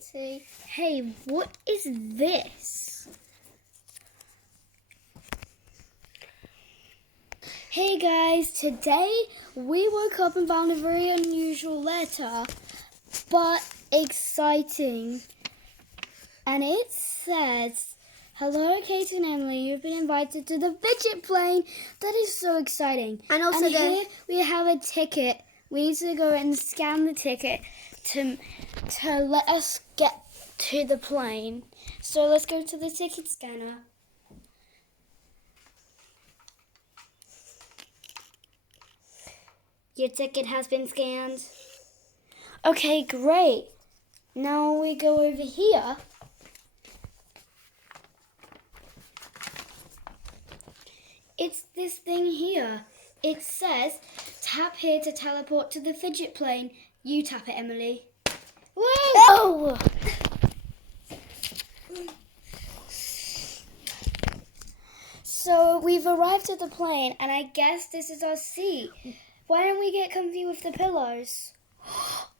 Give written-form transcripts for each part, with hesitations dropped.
Katie. Hey, what is this? Hey guys, today we woke up and found a very unusual letter, but exciting. And it says, "Hello, Kate and Emily. You've been invited to the fidget plane." That is so exciting. And also here we have a ticket. We need to go and scan the ticket to let us get to the plane. So let's go to the ticket scanner. Your ticket has been scanned. Okay, great. Now we go over here. It's this thing here. It says, "Tap here to teleport to the fidget plane." You tap it, Emily. Whoa! Oh! So we've arrived at the plane, and I guess this is our seat. Why don't we get comfy with the pillows?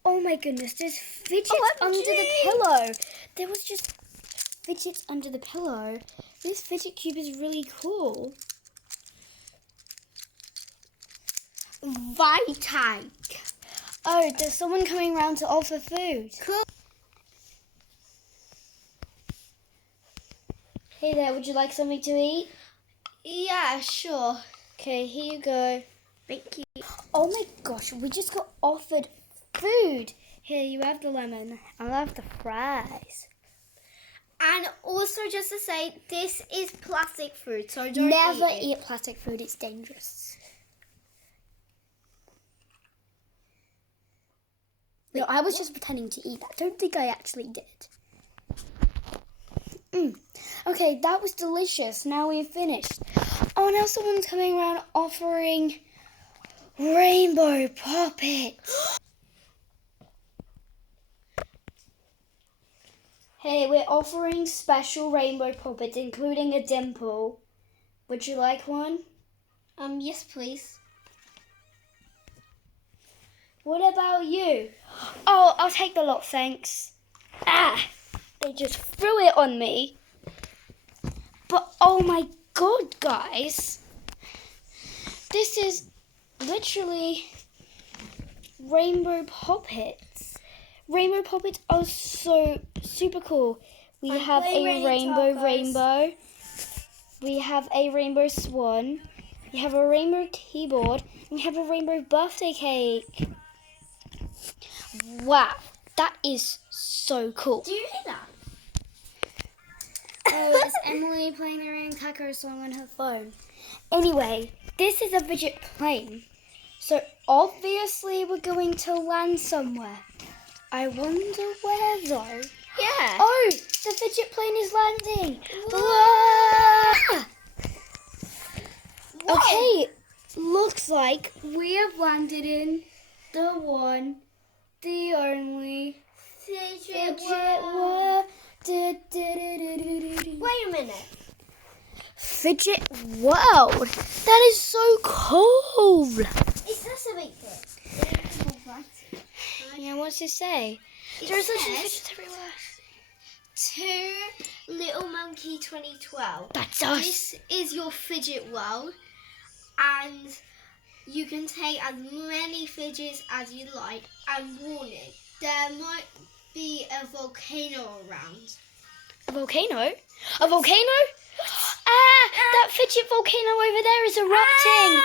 Oh my goodness, there's fidgets under the pillow. There was just fidgets under the pillow. This fidget cube is really cool. Vitae. Oh, there's someone coming around to offer food. Cool. Hey there, would you like something to eat? Yeah, sure. Okay, here you go. Thank you. Oh my gosh, we just got offered food. Here, you have the lemon. I'll have the fries. And also, just to say, this is plastic food, so don't Never eat it. eat plastic food, it's dangerous. No, I was just pretending to eat that. Don't think I actually did. Okay, that was delicious. Now we've finished. Oh, now someone's coming around offering rainbow puppets. Hey, we're offering special rainbow puppets, including a dimple. Would you like one? Yes, please. What about you? Oh, I'll take the lot, thanks. Ah, they just threw it on me. But oh my god, guys. This is literally rainbow puppets. Rainbow puppets are so super cool. We have a rainbow. We have a rainbow swan. We have a rainbow keyboard. And we have a rainbow birthday cake. Wow, that is so cool. Do you hear that? Oh, it's Emily playing the Rain Taco song on her phone. Anyway, this is a fidget plane. So obviously we're going to land somewhere. I wonder where though. Yeah. Oh, the fidget plane is landing. Whoa! Okay, looks like we have landed in the one, the only Fidget world. Wait a minute. Fidget world. That is so cool. It says something good. Yeah, what's it say? There's such fidgets everywhere. To Little Monkey 2012. That's us. This is your fidget world, and you can take as many fidgets as you like. And warning, there might be a volcano around. A volcano? A volcano? Ah, that fidget volcano over there is erupting.